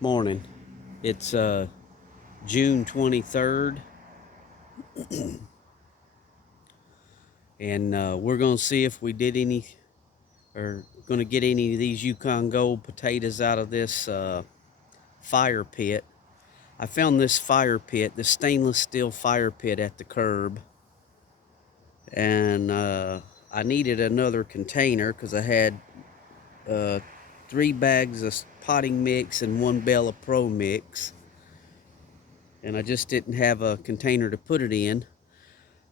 Morning. It's June 23rd, and we're going to see if we did any, or going to get any of these Yukon Gold potatoes out of this fire pit. I found this fire pit, the stainless steel fire pit at the curb, and I needed another container because I had uh, 3 bags of potting mix and 1 bale of pro mix, and I just didn't have a container to put it in.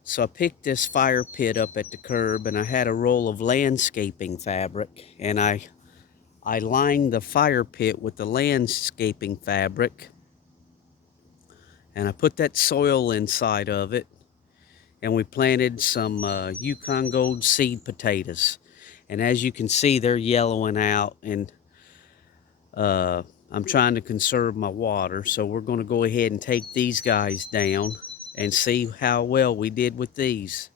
So I picked this fire pit up at the curb, and I had a roll of landscaping fabric, and I lined the fire pit with the landscaping fabric, and I put that soil inside of it, and we planted some Yukon Gold seed potatoes. And as you can see, they're yellowing out, and I'm trying to conserve my water, so we're going to go ahead and take these guys down and see how well we did with these.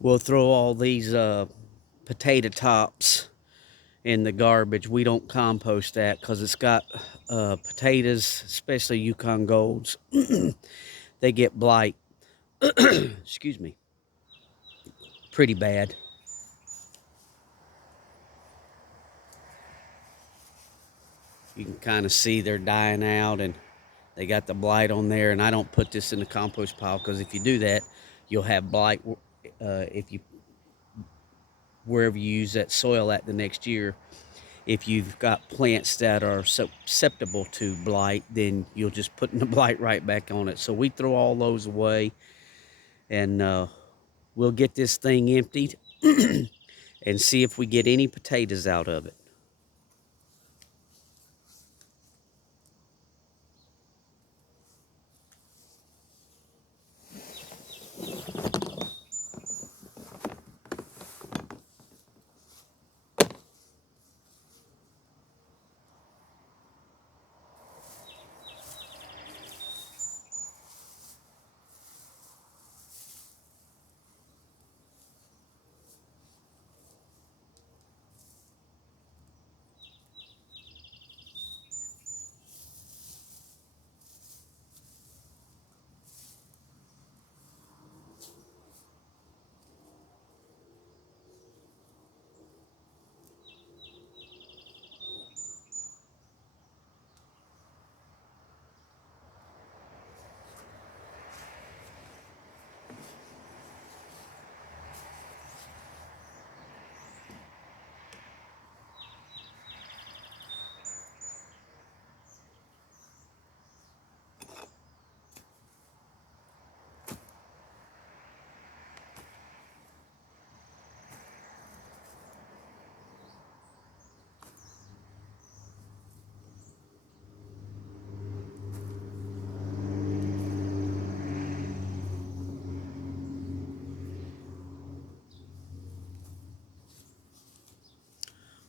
We'll throw all these potato tops in the garbage. We don't compost that because it's got potatoes, especially Yukon Golds. They get blight. Excuse me. Pretty bad. You can kind of see they're dying out, and they got the blight on there. And I don't put this in the compost pile because if you do that, you'll have blight if you wherever you use that soil at the next year. If you've got plants that are susceptible to blight, then you'll just put the blight right back on it. So we throw all those away, and we'll get this thing emptied and see if we get any potatoes out of it.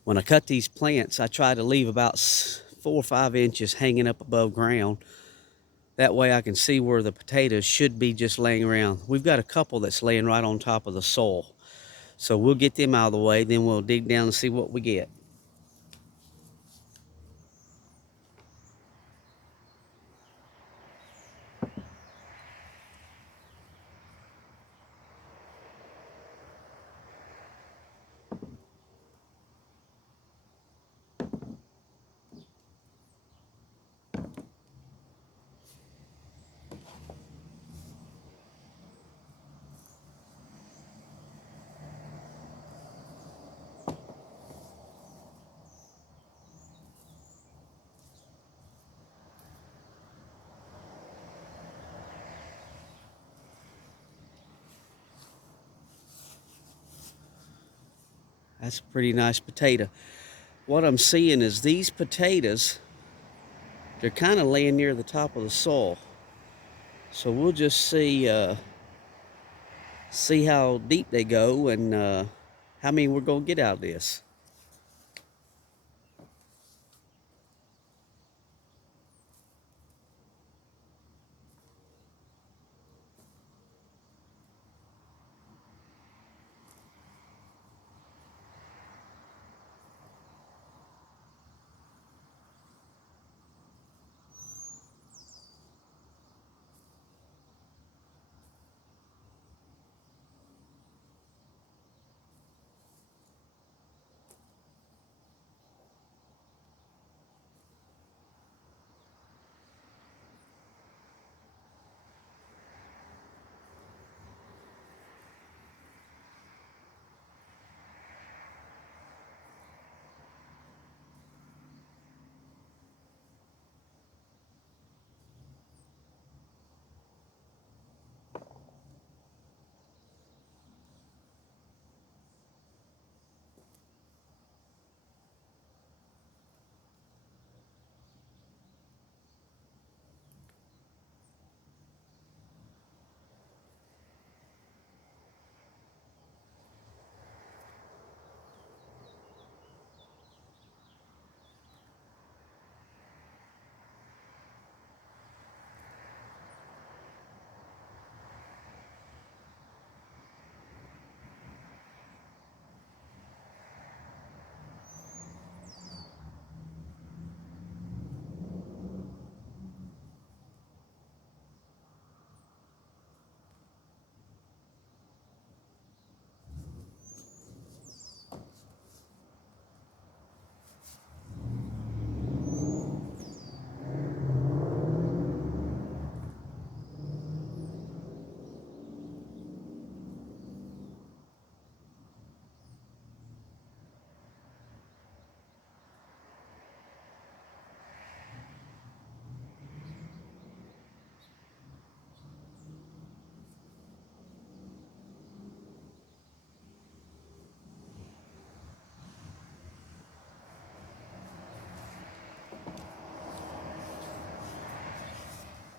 When I cut these plants, I try to leave about 4 or 5 inches hanging up above ground. That way I can see where the potatoes should be just laying around. We've got a couple that's laying right on top of the soil. So we'll get them out of the way, then we'll dig down and see what we get. That's a pretty nice potato. What I'm seeing is these potatoes, they're kind of laying near the top of the soil. So we'll just see how deep they go and how many we're gonna get out of this.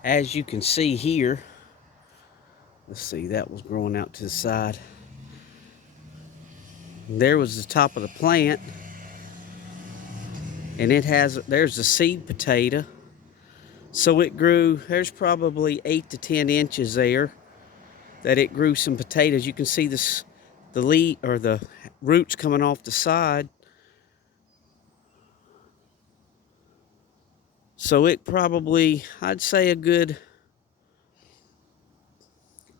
As you can see here, let's see, that was growing out to the side. There was the top of the plant, and there's the seed potato. So it grew, there's probably 8 to 10 inches there that it grew some potatoes. You can see this, the leaf or the roots coming off the side. So it probably, I'd say a good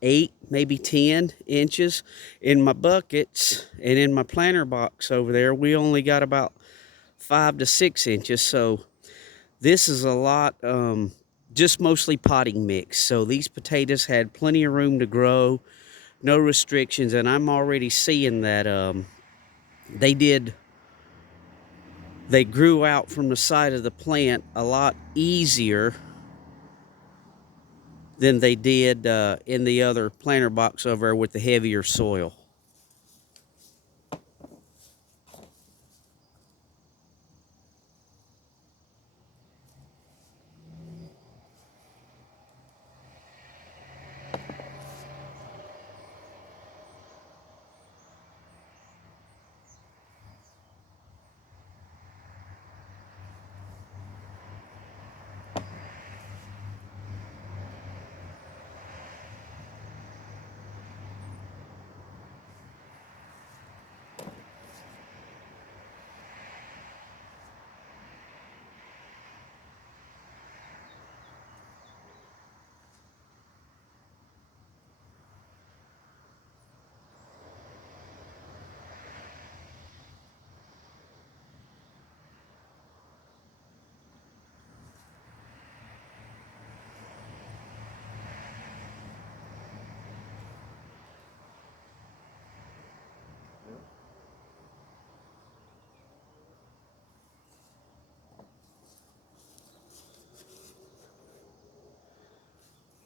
8, maybe 10 inches. In my buckets and in my planter box over there, we only got about 5 to 6 inches. So this is a lot, just mostly potting mix. So these potatoes had plenty of room to grow, no restrictions, and I'm already seeing that they grew out from the side of the plant a lot easier than they did in the other planter box over there with the heavier soil.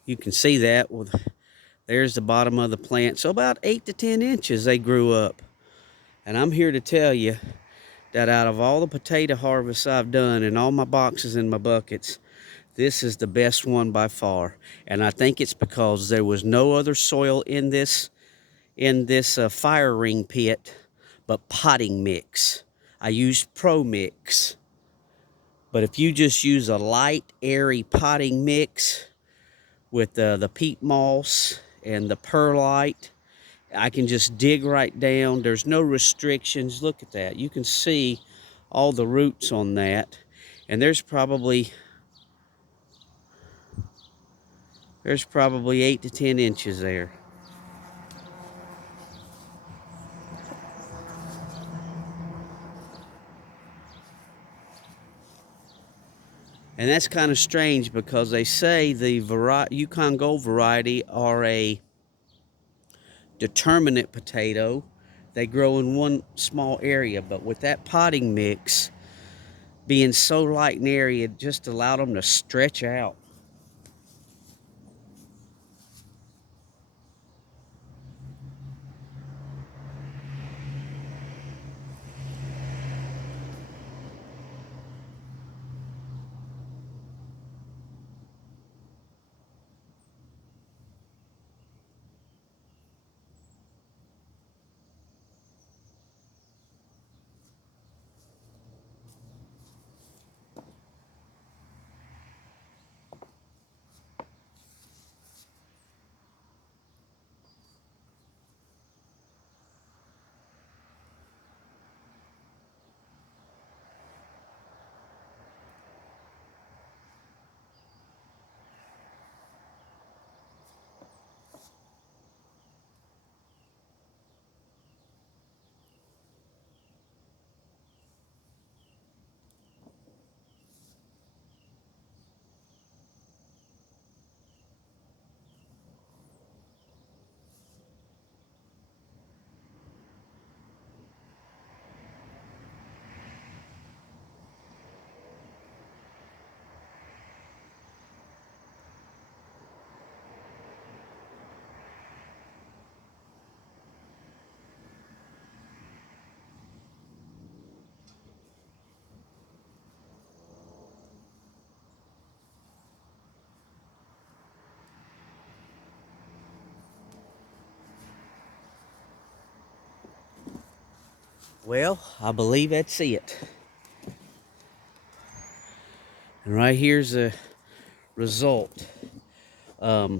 You can see that with, there's the bottom of the plant. So about 8 to 10 inches they grew up. And I'm here to tell you that out of all the potato harvests I've done in all my boxes and my buckets, this is the best one by far. And I think it's because there was no other soil in this fire ring pit but potting mix. I used Pro Mix. But if you just use a light, airy potting mix with the peat moss and the perlite, I can just dig right down. There's no restrictions. Look at that. You can see all the roots on that. And there's probably 8 to 10 inches there. And that's kind of strange because they say the Yukon Gold variety are a determinate potato. They grow in one small area, but with that potting mix being so light and airy, it just allowed them to stretch out. Well, I believe that's it. And right here's the result. We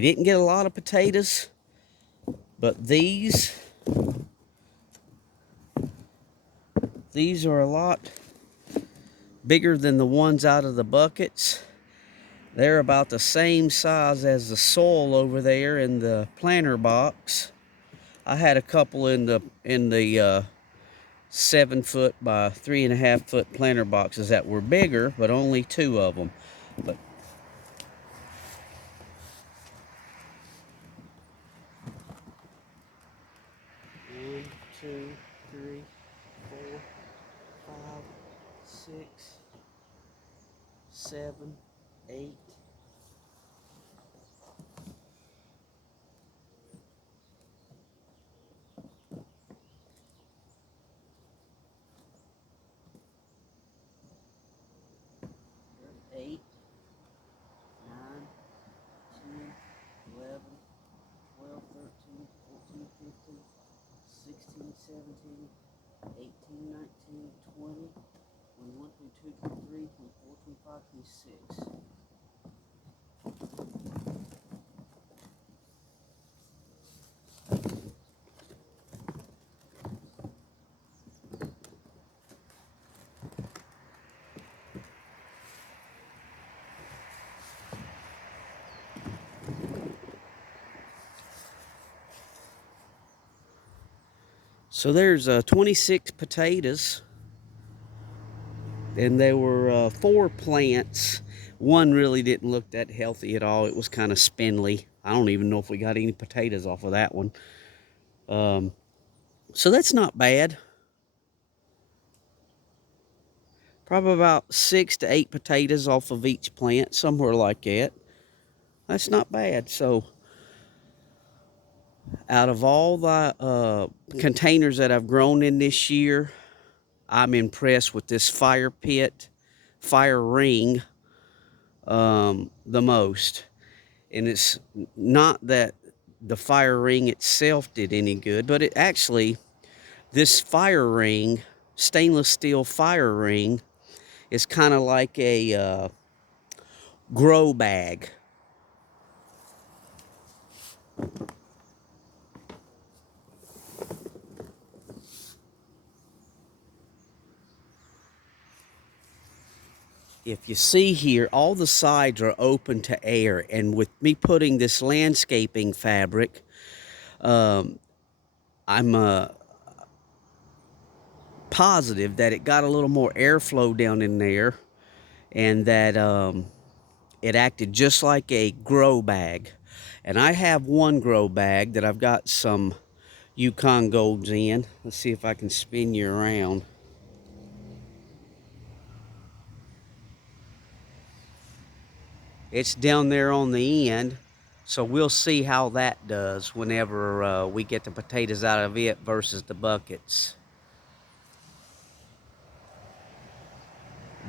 didn't get a lot of potatoes, but these are a lot bigger than the ones out of the buckets. They're about the same size as the soil over there in the planter box. I had a couple in the 7-foot by 3.5-foot planter boxes that were bigger, but only 2 of them. But one, two, three, 4, 5, 6, 7, 8. Eight, 9, 10, 11, 12, 13, 14, 15, 16, 17, 18, 19, 20, 21, 22, 23, 24, 25, 26. So there's 26 potatoes, and there were 4 plants. One really didn't look that healthy at all. It was kind of spindly. I don't even know if we got any potatoes off of that one. So that's not bad. Probably about 6 to 8 potatoes off of each plant, somewhere like that. That's not bad. So Out of all the containers that I've grown in this year, I'm impressed with this fire ring, the most. And it's not that the fire ring itself did any good, but it actually, this fire ring, stainless steel fire ring, is kind of like a grow bag. If you see here, all the sides are open to air, and with me putting this landscaping fabric, I'm positive that it got a little more airflow down in there, and that it acted just like a grow bag. And I have one grow bag that I've got some Yukon Golds in. Let's see if I can spin you around. It's down there on the end, so we'll see how that does whenever we get the potatoes out of it versus the buckets.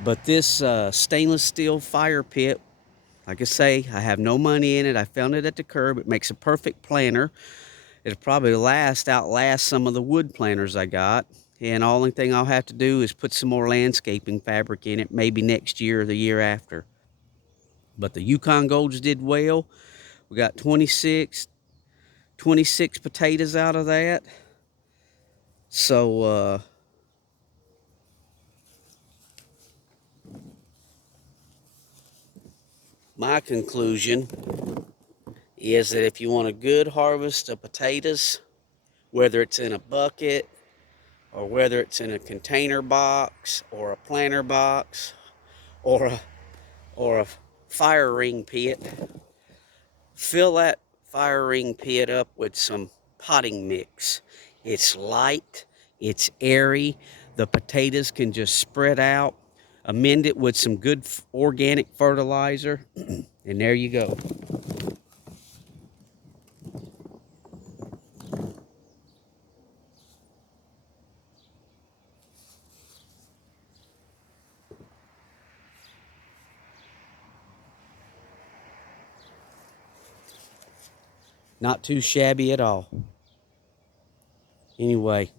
But this stainless steel fire pit, like I say, I have no money in it. I found it at the curb. It makes a perfect planter. It'll probably outlast some of the wood planters I got. And the only thing I'll have to do is put some more landscaping fabric in it, maybe next year or the year after. But the Yukon Golds did well. We got 26 potatoes out of that. So, my conclusion is that if you want a good harvest of potatoes, whether it's in a bucket or whether it's in a container box or a planter box or a fire ring pit, fill that fire ring pit up with some potting mix. It's light, it's airy, the potatoes can just spread out. Amend it with some good organic fertilizer, and there you go. Not too shabby at all. Anyway,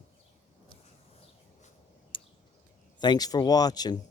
thanks for watching.